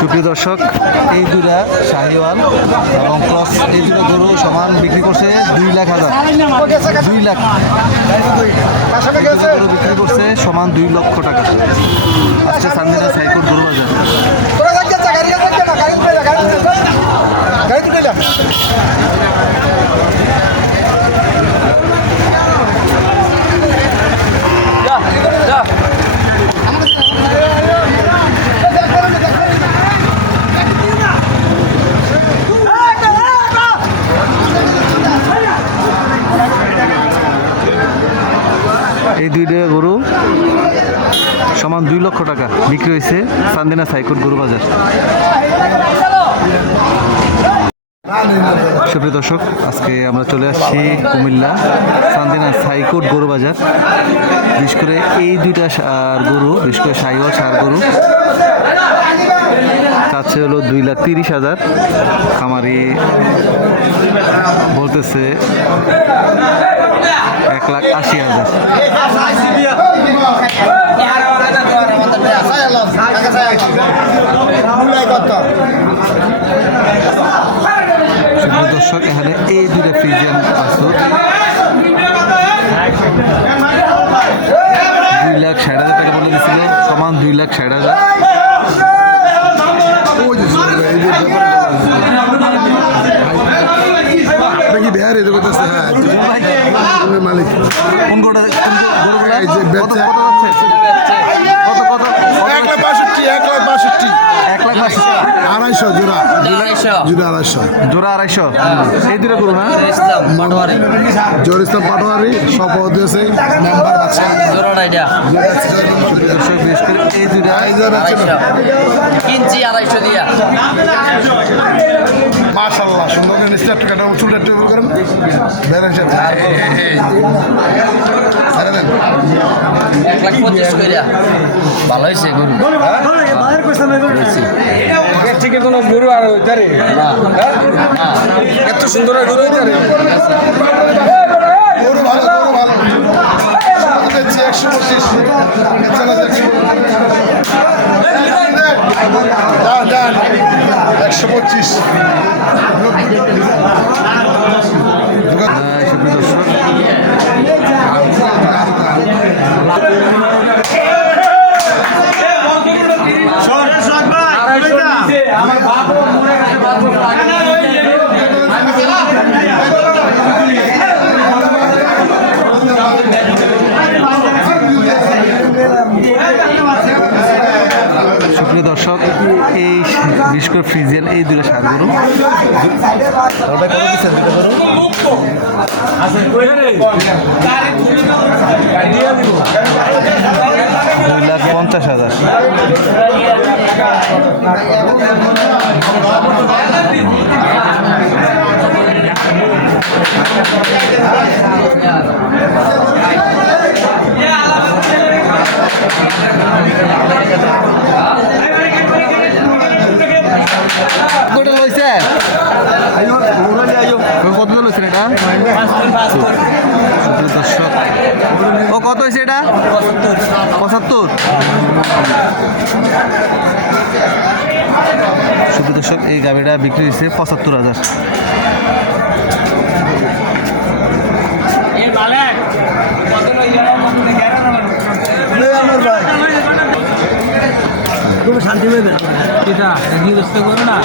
সুপ্রিয় দর্শক, এই দুইটা শাহিওয়াল এবং ক্রস, এই দুটো গরু সমান বিক্রি করছে দুই লাখ হাজার। দুই লাখ। গরু বিক্রি করছে সমান দুই লক্ষ টাকা। আজকে সান্দিনা সাইকুর গরু বাজার। এই দুইটা গরু সমান দুই লক্ষ টাকা বিক্রি হয়েছে সান্দিনা সাইকুর গরু বাজার। সুপ্রিয় দর্শক, আজকে আমরা চলে আসছি কুমিল্লা সান্দিনা সাইকোট গরু বাজার। বিশেষ করে এই দুইটা সার গরু, বিশেষ করে সাইও সার গরু। চাচ্ছে হলো দুই লাখ তিরিশ হাজার। খামারি বলতেছে লাখ আশি হাজার। দর্শক এখানে এই দুইটা ফ্রিজিয়ান বাছুর দুই লাখ ষাট হাজার টাকা বলে দিছিল সমান দুই লাখ ষাট হাজার। নাকি বিহারে তো করতেছে হ্যাঁ তুমি মালিক। কোন গোটা গরুগুলা? যে কত কত কত কত এক লাখ বাষট্টি এক লাখ বাষট্টি। এক লাখ আশি আড়াইশো জোড়া। জোড়া আড়াইশো। জোড়া আড়াইশো। এই দুটো না ইসলাম পাটোয়ারি। জোর ইসলাম পাটোয়ারি সব হচ্ছে মেম্বার আছে জোড়াটা এটা। দর্শক বিশেষ করে এই দুটা কিনছি আড়াইশো দিয়া। মাশাল্লাহ সুন্দর টাকাটা কাটা চুলটা টেবিল করেন। বেরেন সারা দেন এক লাখ পঁচিশ কইরা। ভালো হয়েছে গরু। থেকে কোনো গরু আর হইতারে না। না। এত সুন্দর গরু হইতারে গরু ভালো গরু ভালো একশো পঁচিশ। ডান ডান একশো পঁচিশ আহ, সুপ্রিয় দর্শক এই বিশেষ করে ফ্রিজেল এই দুটো সার গরু। কত ও কত হয়েছে এটা পঁচাত্তর এই গাড়িটা বিক্রি হয়েছে পঁচাত্তর হাজার শান্তি পাইবে এটা করে না